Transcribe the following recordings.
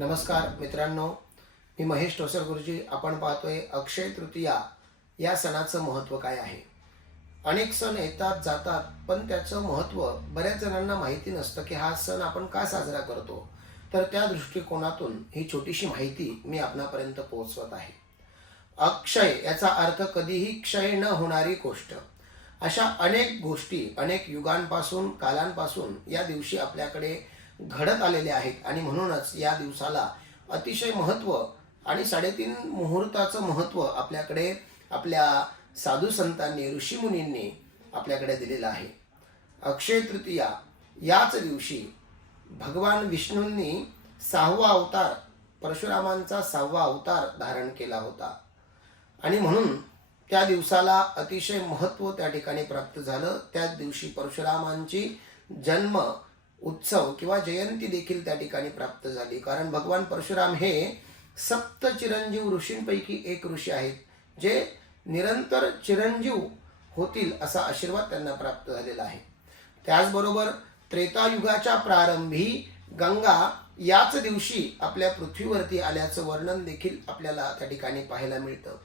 नमस्कार मित्रांनो, मी महेश ठोसर गुरुजी. आपण पाहतोय अक्षय तृतीया या सणाचं महत्त्व काय आहे. अनेक सण येतात जातात, पण त्याचं महत्त्व बऱ्याच जणांना माहिती नसतं की हा सण आपण का साजरा करतो. तर त्या दृष्टिकोनातून ही छोटीशी माहिती मी आपणापर्यंत पोहोचवत आहे. अक्षय याचा अर्थ कधीही क्षय न होणारी गोष्ट. अशा अनेक गोष्टी अनेक युगांपासून कालांपासून या दिवशी आपल्याकडे घडत आलेले आहेत आणि म्हणूनच या दिवसाला अतिशय महत्त्व आणि 3.5 मुहूर्ताचं महत्त्व आपल्याकडे आपल्या साधू संतांनी ऋषीमुनींनी आपल्याकडे दिलेलं आहे. अक्षय तृतीया याच दिवशी भगवान विष्णूंनी 6वा अवतार परशुरामांचा 6वा अवतार धारण केला होता आणि म्हणून त्या दिवसाला अतिशय महत्त्व त्या ठिकाणी प्राप्त झालं. त्याच दिवशी परशुरामांची जन्म उत्सव किंवा जयंती देखील त्या ठिकाणी प्राप्त झाली. कारण भगवान परशुराम हे सप्त चिरंजीव ऋषींपैकी एक ऋषी आहेत, जे निरंतर चिरंजीव होतील असा आशीर्वाद त्यांना प्राप्त झालेला आहे. त्याचबरोबर त्रेतायुगाच्या प्रारंभी गंगा याच दिवशी आपल्या पृथ्वीवरती आल्याचं वर्णन देखील आपल्याला त्या ठिकाणी पाहायला मिळतं.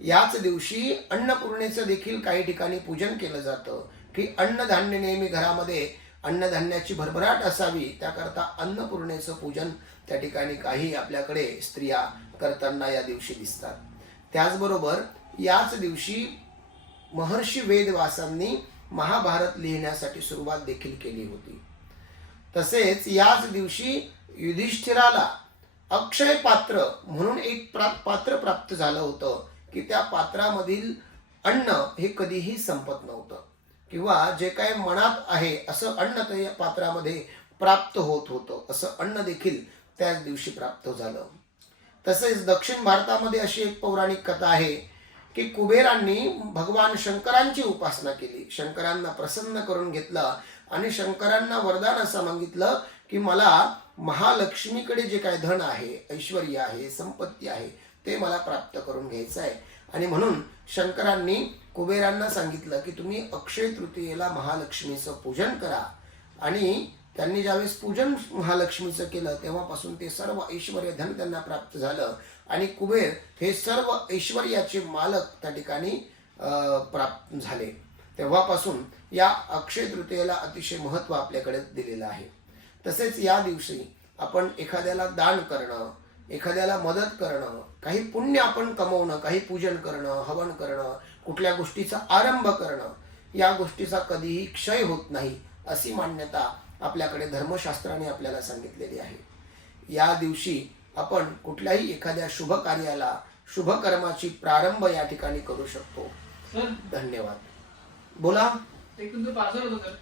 याच दिवशी अन्नपूर्णेचं देखील काही ठिकाणी पूजन केलं जातं की अन्नधान्य नेहमी घरामध्ये अन्नधान्याची भरभराट असावी, त्याकरता अन्नपूर्णेचं पूजन त्या ठिकाणी काही आपल्याकडे स्त्रिया करताना या दिवशी दिसतात. त्याचबरोबर याच दिवशी महर्षी वेदव्यासांनी महाभारत लिहिण्यासाठी सुरुवात देखील केली होती. तसेच याच दिवशी युधिष्ठिराला अक्षय पात्र म्हणून एक पात्र प्राप्त झालं होतं की त्या पात्रामधील अन्न हे कधीही संपत नव्हतं किंवा जे काही मनात आहे असं अन्न त्या पात्रामध्ये प्राप्त होत होतं. असं अन्न देखील त्याच दिवशी प्राप्त झालं. तसेच दक्षिण भारतामध्ये अशी एक पौराणिक कथा आहे की कुबेरांनी भगवान शंकरांची उपासना केली, शंकरांना प्रसन्न करून घेतलं आणि शंकरांना वरदान असं मागितलं की मला महालक्ष्मीकडे जे काही धन आहे, ऐश्वर्य आहे, संपत्ती आहे ते मला प्राप्त करून घ्यायचं आहे. आणि म्हणून शंकरांनी कुबेरांना सांगितलं की तुम्ही अक्षय तृतीयेला महालक्ष्मीचं पूजन करा. आणि त्यांनी ज्यावेळेस पूजन महालक्ष्मीचं केलं तेव्हापासून ते सर्व ऐश्वर्य धन त्यांना प्राप्त झालं आणि कुबेर हे सर्व ऐश्वर्याचे मालक त्या ठिकाणी प्राप्त झाले. तेव्हापासून या अक्षय तृतीयेला अतिशय महत्त्व आपल्याकडे दिलेलं आहे. तसेच या दिवशी आपण एखाद्याला दान करणं, एखाद्याला मदत करणं, काही पुण्य आपण कमवणं, काही पूजन करणं, हवन करणं, कुठल्या गोष्टीचा आरंभ करणं, या गोष्टीचा कधीही क्षय होत नाही अशी मान्यता आपल्याकडे धर्मशास्त्राने आपल्याला सांगितलेली आहे. या दिवशी आपण कुठल्याही एखाद्या शुभ कार्याला, शुभ कर्माची प्रारंभ या ठिकाणी करू शकतो. धन्यवाद. बोला. एक तुमचं पार्सल होतं सर.